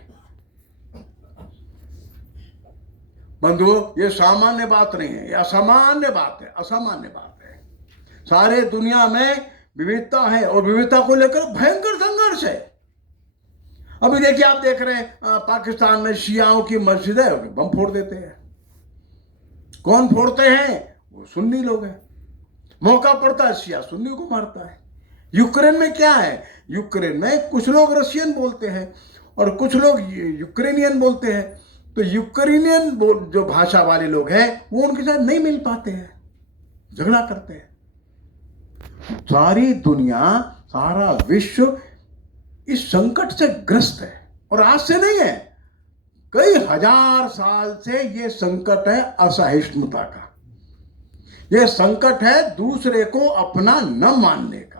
बंधुओं, ये सामान्य बात नहीं है, ये असामान्य बात है, असामान्य बात है। सारे दुनिया में विविधता है और विविधता को लेकर भयंकर संघर्ष है। अभी देखिए, आप देख रहे हैं पाकिस्तान में शियाओं की मस्जिद है, बम फोड़ देते हैं। कौन फोड़ते हैं? वो सुन्नी लोग हैं। मौका पड़ता है शिया सुन्नी को मारता है। यूक्रेन में क्या है? यूक्रेन में कुछ लोग रशियन बोलते हैं और कुछ लोग यूक्रेनियन बोलते हैं। तो यूक्रेनियन जो भाषा वाले लोग हैं वो उनके साथ नहीं मिल पाते हैं, झगड़ा करते हैं। सारी दुनिया, सारा विश्व इस संकट से ग्रस्त है और आज से नहीं है, कई हजार साल से ये संकट है असहिष्णुता का। ये संकट है दूसरे को अपना न मानने का।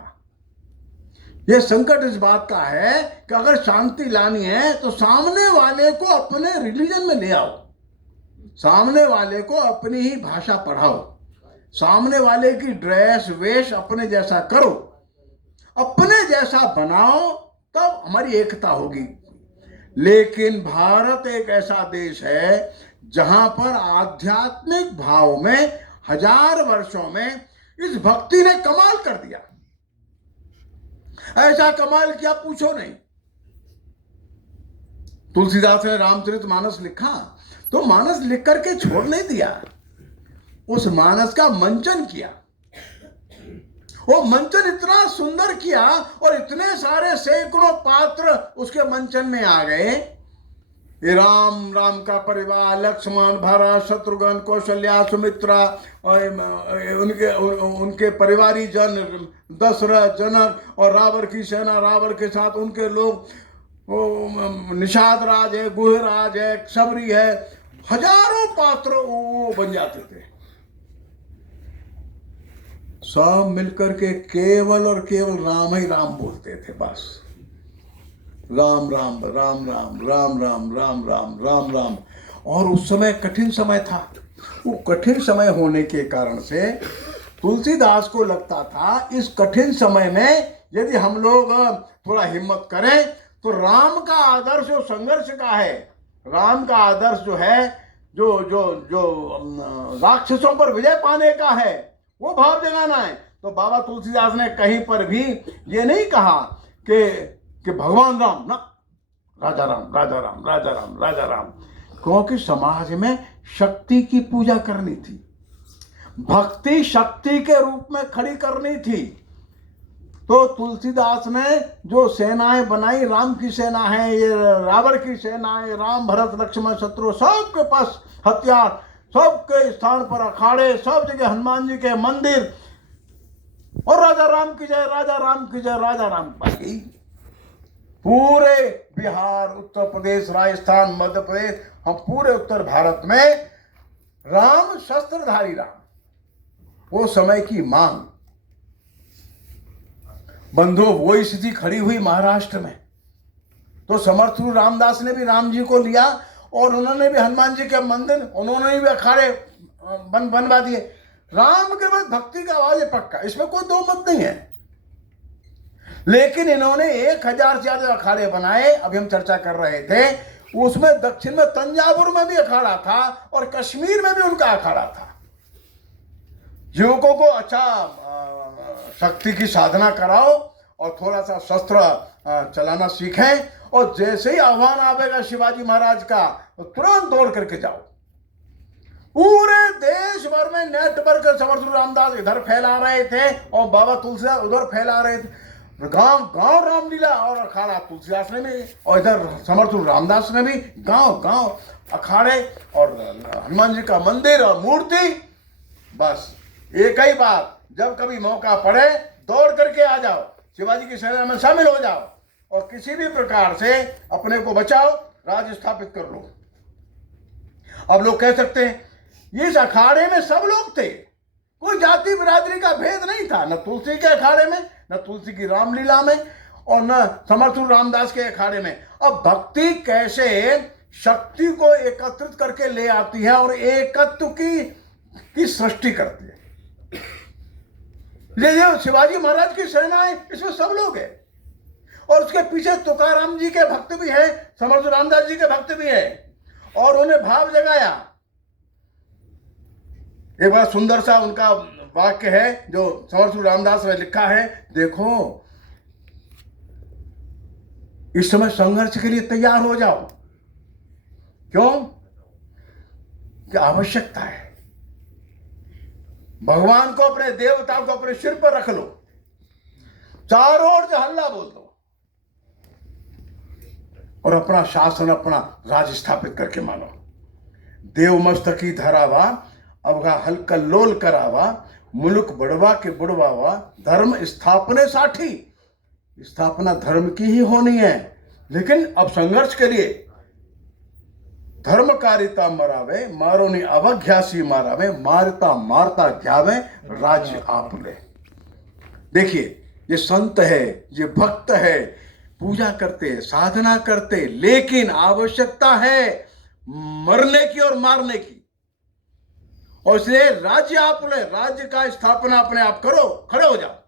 ये संकट इस बात का है कि अगर शांति लानी है तो सामने वाले को अपने रिलीजन में ले आओ, सामने वाले को अपनी ही भाषा पढ़ाओ, सामने वाले की ड्रेस वेश अपने जैसा करो, अपने जैसा बनाओ, तब हमारी एकता होगी। लेकिन भारत एक ऐसा देश है जहां पर आध्यात्मिक भाव में 1000 वर्षों में इस भक्ति ने कमाल कर दिया। ऐसा कमाल किया पूछो नहीं। तुलसीदास ने रामचरितमानस लिखा तो मानस लिख करके छोड़ नहीं दिया, उस मानस का मंचन किया। वो मंचन इतना सुंदर किया और इतने सारे सैकड़ों पात्र उसके मंचन में आ गए। राम, राम का परिवार, लक्ष्मण, भरत, शत्रुघ्न, कौशल्या, सुमित्रा और उनके परिवारी जन, दशरथ, जनक और रावण की सेना, रावण के साथ उनके लोग, निषाद राज है, गुहराज है, सबरी है, हजारों पात्र वो बन जाते थे। सब मिलकर के केवल और केवल राम ही राम बोलते थे, बस राम राम राम राम राम राम राम राम राम राम। और उस समय कठिन समय था। वो कठिन समय होने के कारण से तुलसीदास को लगता था इस कठिन समय में यदि हम लोग थोड़ा हिम्मत करें तो राम का आदर्श जो संघर्ष का है, राम का आदर्श जो है, जो जो जो राक्षसों पर विजय पाने का है, वो भाव जगाना है। तो बाबा तुलसीदास ने कहीं पर भी ये नहीं कहा कि भगवान राम, ना, राजा राम राजा राम राजा राम राजा राम, क्योंकि समाज में शक्ति की पूजा करनी थी, भक्ति शक्ति के रूप में खड़ी करनी थी। तो तुलसीदास ने जो सेनाएं बनाई, राम की सेना है, ये रावण की सेना है, राम भरत लक्ष्मण शत्रु सबके पास हथियार, सबके स्थान पर अखाड़े, सब जगह हनुमान जी के मंदिर, और राजा राम की जय, राजा राम की जय, राजा राम की। पूरे बिहार, उत्तर प्रदेश, राजस्थान, मध्य प्रदेश, हम पूरे उत्तर भारत में राम, शस्त्रधारी राम, वो समय की मांग। बंधुओं, वही स्थिति खड़ी हुई महाराष्ट्र में। तो समर्थ गुरु रामदास ने भी राम जी को लिया और उन्होंने भी हनुमान जी के मंदिर, उन्होंने भी अखाड़े बनवा दिए। राम के बाद भक्ति का आवाज है पक्का, इसमें कोई दो मत नहीं है। लेकिन इन्होंने 1000 से ज्यादा अखाड़े बनाए। अभी हम चर्चा कर रहे थे, उसमें दक्षिण में तंजावुर में भी अखाड़ा था और कश्मीर में भी उनका अखाड़ा था। युवकों को अच्छा शक्ति की साधना कराओ और थोड़ा सा शस्त्र चलाना सीखें, और जैसे ही आह्वान आवेगा शिवाजी महाराज का तो तुरंत दौड़ करके जाओ। पूरे देश भर में नेटवर्क समर्थ गुरु रामदास इधर फैला रहे थे और बाबा तुलसीदास उधर फैला रहे थे। गांव गांव रामलीला और अखाड़ा तुलसीदास ने भी, और इधर समर्थ गुरु रामदास ने भी गांव गांव अखाड़े और हनुमान जी का मंदिर और मूर्ति। बस एक ही बात, जब कभी मौका पड़े दौड़ करके आ जाओ, शिवाजी की सेना में शामिल हो जाओ और किसी भी प्रकार से अपने को बचाओ, राज स्थापित कर लो। अब लोग कह सकते हैं इस अखाड़े में सब लोग थे, कोई जाति बिरादरी का भेद नहीं था, न तुलसी के अखाड़े में, न तुलसी की रामलीला में, और न समर्थ गुरु रामदास के अखाड़े में। अब भक्ति कैसे शक्ति को एकत्रित करके ले आती है और एकत्व की सृष्टि करती है। ये जो शिवाजी महाराज की सेना है, इसमें सब लोग हैं, और उसके पीछे तुकाराम जी के भक्त भी हैं, समर्थ रामदास जी के भक्त भी हैं, और उन्हें भाव जगाया। एक बड़ा सुंदर सा उनका वाक्य है जो समर्थ रामदास ने लिखा है, देखो इस समय संघर्ष के लिए तैयार हो जाओ। क्यों? कि आवश्यकता है। भगवान को, अपने देवता को अपने सिर पर रख लो, चारों ओर से हल्ला बोल दो और अपना शासन, अपना राज स्थापित करके मानो। देव मस्तकी धरावा, अवगा हलकल्लोल करावा, मुल्क बढ़वा के बुढ़वावा, धर्म स्थापने साठी। स्थापना धर्म की ही होनी है, लेकिन अब संघर्ष के लिए धर्मकारिता मरावे, मारो नहीं अवघ्यासी मारावे, मारता मारता घ्यावे, राज्य आप ले। देखिए, ये संत है, ये भक्त है, पूजा करते, साधना करते, लेकिन आवश्यकता है मरने की और मारने की, और इसलिए राज्य आप ले, राज्य का स्थापना अपने आप करो, खड़े हो जाओ।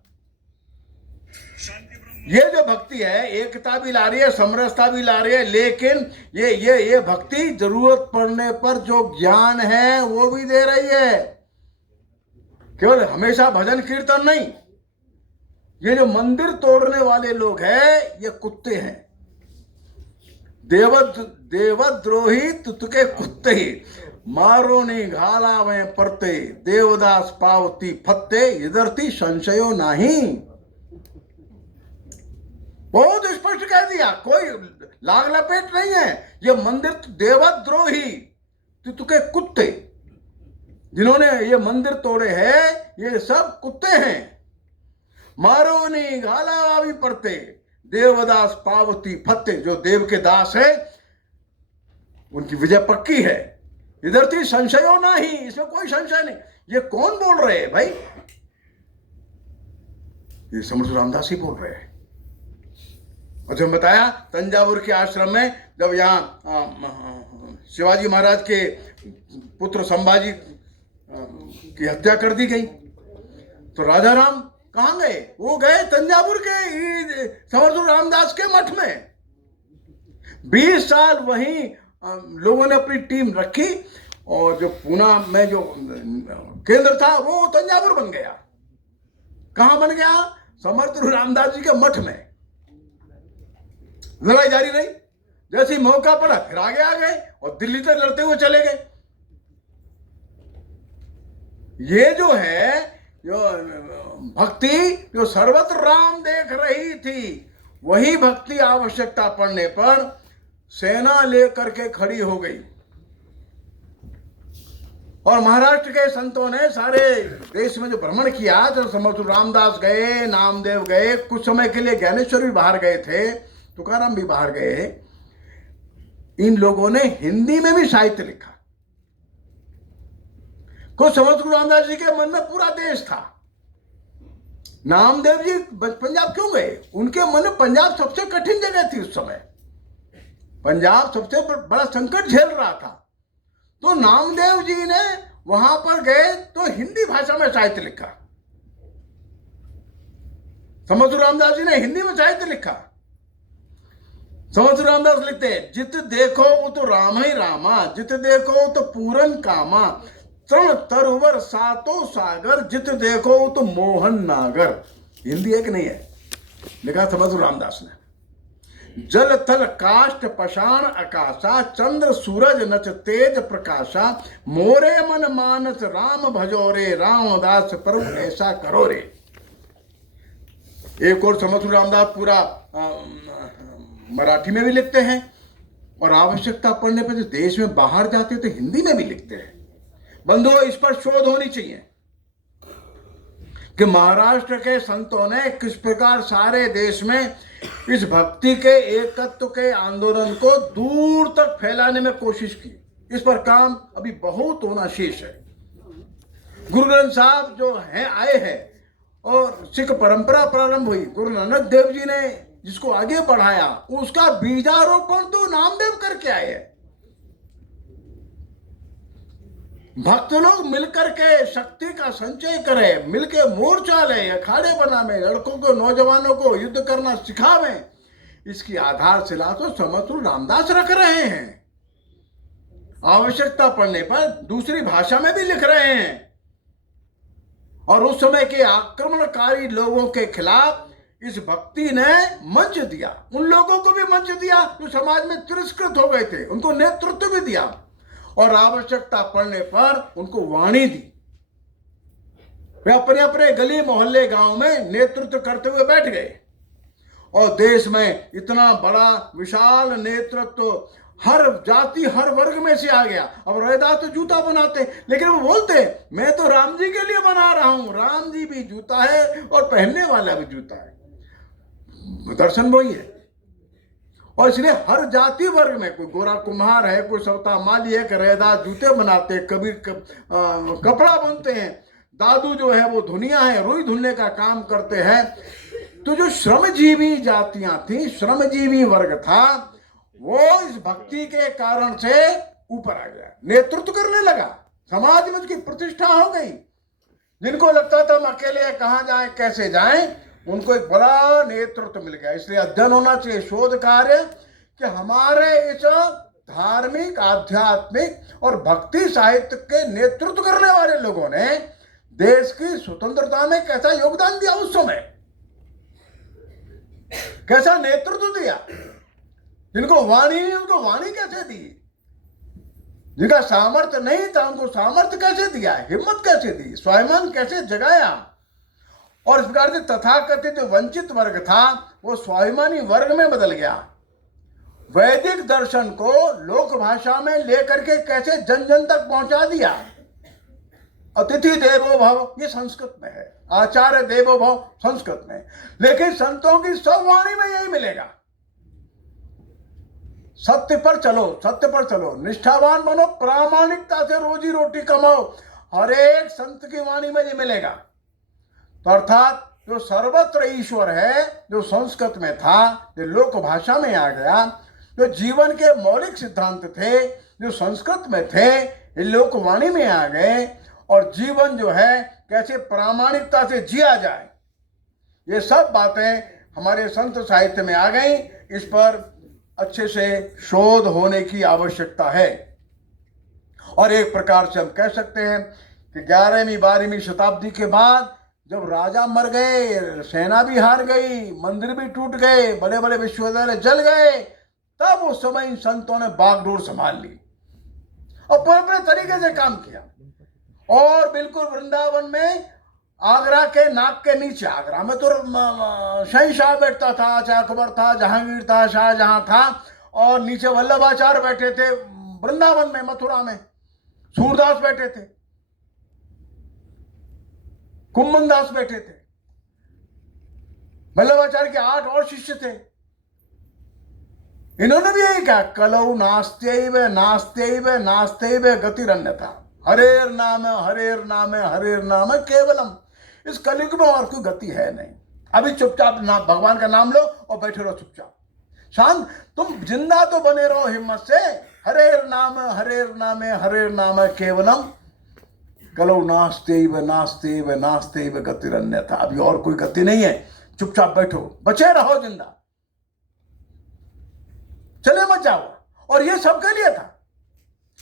ये जो भक्ति है एकता भी ला रही है, समरसता भी ला रही है, लेकिन ये भक्ति जरूरत पड़ने पर जो ज्ञान है वो भी दे रही है। केवल हमेशा भजन कीर्तन नहीं। ये जो मंदिर तोड़ने वाले लोग हैं ये कुत्ते हैं, देवद्रोही तुतके कुत्ते ही, मारो नहीं घाला में परते, देवदास पावती फत्ते, इधरती संशयो नहीं। बहुत स्पष्ट कह दिया, कोई लाग लपेट नहीं है। ये मंदिर देवद्रोही तुतके कुत्ते, जिन्होंने ये मंदिर तोड़े हैं, ये सब कुत्ते हैं। मारो नहीं घाला भी पड़ते, देवदास पावती फत्ते, जो देव के दास है उनकी विजय पक्की है। इधर थी संशयो नहीं, इसमें कोई संशय नहीं। ये कौन बोल रहे हैं भाई? ये समर्थ रामदास ही बोल रहे हैं। और जो बताया तंजावुर के आश्रम में जब यहाँ शिवाजी महाराज के पुत्र संभाजी की हत्या कर दी गई, तो राजा राम कहाँ गए? वो गए तंजावुर के समर्थ रामदास के मठ में। 20 साल वहीं लोगों ने अपनी टीम रखी, और जो पूना में जो केंद्र था वो तंजावुर बन गया। कहाँ बन गया? समर्थ रामदास जी के मठ में। लड़ाई जारी रही, जैसे मौका पड़ा फिर आगे आ गए और दिल्ली तक लड़ते हुए चले गए। ये जो है, जो भक्ति जो सर्वत्र राम देख रही थी, वही भक्ति आवश्यकता पड़ने पर सेना लेकर के खड़ी हो गई। और महाराष्ट्र के संतों ने सारे देश में जो भ्रमण किया, तो समर्थ रामदास गए, नामदेव गए, कुछ समय के लिए ज्ञानेश्वर भी बाहर गए थे, तुकाराम भी बाहर गए। इन लोगों ने हिंदी में भी साहित्य लिखा। कुछ समर्थ रामदास जी के मन में पूरा देश था, नामदेव जी पंजाब क्यों गए? उनके मन में पंजाब सबसे कठिन जगह थी उस समय, पंजाब सबसे बड़ा संकट झेल रहा था। तो नामदेव जी ने वहां पर गए तो हिंदी भाषा में साहित्य लिखा। समर्थु रामदास जी ने हिंदी में साहित्य लिखा। समर्थु रामदास लिखते हैं, जित देखो वो तो राम ही रामा, जित देखो वो तो पूरन कामा, तृण तरुवर सातो सागर, जित देखो वो तो मोहन नागर। हिंदी है कि नहीं है? लिखा समर्थु रामदास ने। जल थल काष्ठ पशाण आकाशा, चंद्र सूरज नच तेज प्रकाशा, मोरे मन मानस राम भजोरे, रामदास प्रभु ऐसा करो रे। एक और समर्थु रामदास पूरा मराठी में भी लिखते हैं, और आवश्यकता पड़ने पर जो देश में बाहर जाते तो हिंदी में भी लिखते हैं। बंधुओं, इस पर शोध होनी चाहिए कि महाराष्ट्र के संतों ने किस प्रकार सारे देश में इस भक्ति के एकत्व के आंदोलन को दूर तक फैलाने में कोशिश की। इस पर काम अभी बहुत होना शेष है। गुरु ग्रंथ साहब जो हैं आए हैं और सिख परंपरा प्रारंभ हुई, गुरु नानक देव जी ने जिसको आगे बढ़ाया, उसका बीजारोपण तो नामदेव करके आए हैं। भक्त लोग मिलकर के शक्ति का संचय करें, मिलके मोर्चा ले, अखाड़े बनावे, लड़कों को नौजवानों को युद्ध करना सिखावे, इसकी आधारशिला तो समर्थु रामदास रख रहे हैं। आवश्यकता पड़ने पर दूसरी भाषा में भी लिख रहे हैं, और उस समय के आक्रमणकारी लोगों के खिलाफ इस भक्ति ने मंच दिया। उन लोगों को भी मंच दिया जो समाज में तिरस्कृत हो गए थे, उनको नेतृत्व भी दिया, और आवश्यकता पड़ने पर उनको वाणी दी। वे अपने अपने गली मोहल्ले गांव में नेतृत्व करते हुए बैठ गए, और देश में इतना बड़ा विशाल नेतृत्व हर जाति हर वर्ग में से आ गया। अब रैदास तो जूता बनाते, लेकिन वो बोलते मैं तो राम जी के लिए बना रहा हूं। राम जी भी जूता है और पहनने वाला भी जूता है, दर्शन वही है। और इसलिए हर जाति वर्ग में, कोई गोरा कुम्हार है, कोई सवता माली है, रैदास जूते बनाते, कबीर कपड़ा बुनते हैं, दादू जो है वो धुनिया है, रुई धुलने का काम करते हैं। तो जो श्रमजीवी जातियां थी, श्रमजीवी वर्ग था, वो इस भक्ति के कारण से ऊपर आ गया, नेतृत्व करने लगा, समाज में उसकी प्रतिष्ठा हो गई। जिनको लगता था हम अकेले कहां जाएं कैसे जाएं, उनको एक बड़ा नेतृत्व मिल गया। इसलिए अध्ययन होना चाहिए, शोध कार्य, कि हमारे इस धार्मिक आध्यात्मिक और भक्ति साहित्य के नेतृत्व करने वाले लोगों ने देश की स्वतंत्रता में कैसा योगदान दिया, उस समय कैसा नेतृत्व दिया। जिनको वाणी नहीं उनको वाणी कैसे दी, जिनका सामर्थ्य नहीं था उनको सामर्थ्य कैसे दिया, हिम्मत कैसे दी, स्वाभिमान कैसे जगाया। और इस प्रकार से तथाकथित जो वंचित वर्ग था वो स्वाभिमानी वर्ग में बदल गया। वैदिक दर्शन को लोक भाषा में लेकर के कैसे जन जन तक पहुंचा दिया। अतिथि देवो भव ये संस्कृत में है, आचार्य देवो भव संस्कृत में, लेकिन संतों की सब वाणी में यही मिलेगा। सत्य पर चलो, सत्य पर चलो, निष्ठावान बनो, प्रामाणिकता से रोजी रोटी कमाओ, हर एक संत की वाणी में ये मिलेगा। तो अर्थात जो सर्वत्र ईश्वर है, जो संस्कृत में था, जो लोक भाषा में आ गया, जो जीवन के मौलिक सिद्धांत थे जो संस्कृत में थे, ये लोकवाणी में आ गए। और जीवन जो है कैसे प्रामाणिकता से जिया जाए, ये सब बातें हमारे संत साहित्य में आ गई। इस पर अच्छे से शोध होने की आवश्यकता है। और एक प्रकार से हम कह सकते हैं कि 11वीं 12वीं शताब्दी के बाद जब राजा मर गए, सेना भी हार गई, मंदिर भी टूट गए, बड़े बड़े विश्वविद्यालय जल गए, तब उस समय इन संतों ने बागडोर संभाल ली और पूरे तरीके से काम किया। और बिल्कुल वृंदावन में आगरा के नाक के नीचे, आगरा में तो शहंशाह बैठता था, चाहे अकबर था, जहांगीर था, शाहजहां था, और नीचे वल्लभाचार्य बैठे थे। वृंदावन में, मथुरा में सूरदास बैठे थे, कुम्भन दास बैठे थे, वल्लभाचार्य के 8 और शिष्य थे। इन्होंने भी यही कहा, कलौ नास्त्यैव नास्त्यैव नास्त्यैव गतिरन्यथा, हरेर नाम हरेर नाम हरेर नाम केवलम। इस कलयुग में और कोई गति है नहीं। अभी चुपचाप भगवान का नाम लो और बैठे रहो चुपचाप शांत। तुम जिंदा तो बने रहो हिम्मत से। हरेर नाम हरेर नाम केवलम कलो नास्तेव नास्तेव नास्तेव गतिरन्यथा। अभी और कोई गति नहीं है, चुपचाप बैठो, बचे रहो जिंदा, चले मत जाओ। और ये सबके लिए था।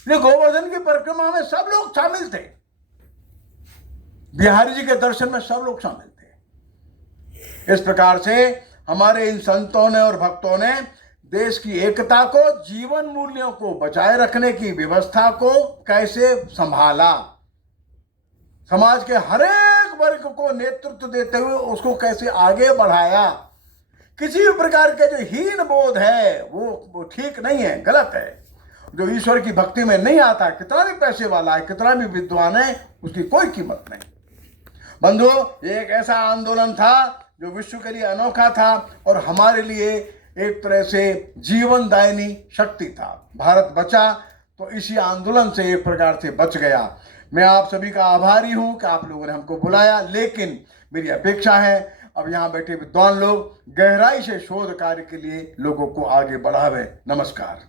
ये गोवर्धन की परिक्रमा में सब लोग शामिल थे, बिहारी जी के दर्शन में सब लोग शामिल थे। इस प्रकार से हमारे इन संतों ने और भक्तों ने देश की एकता को, जीवन मूल्यों को बचाए रखने की व्यवस्था को कैसे संभाला, समाज के हर एक वर्ग को नेतृत्व देते हुए उसको कैसे आगे बढ़ाया। किसी भी प्रकार के जो हीन बोध है वो ठीक नहीं है, गलत है। जो ईश्वर की भक्ति में नहीं आता, कितना भी पैसे वाला है, कितना भी विद्वान है, उसकी कोई कीमत नहीं। बंधु, ये एक ऐसा आंदोलन था जो विश्व के लिए अनोखा था और हमारे लिए एक तरह से जीवनदायिनी शक्ति था। भारत बचा तो इसी आंदोलन से एक प्रकार से बच गया। मैं आप सभी का आभारी हूं कि आप लोगों ने हमको बुलाया, लेकिन मेरी अपेक्षा है अब यहाँ बैठे विद्वान लोग गहराई से शोध कार्य के लिए लोगों को आगे बढ़ावे। नमस्कार।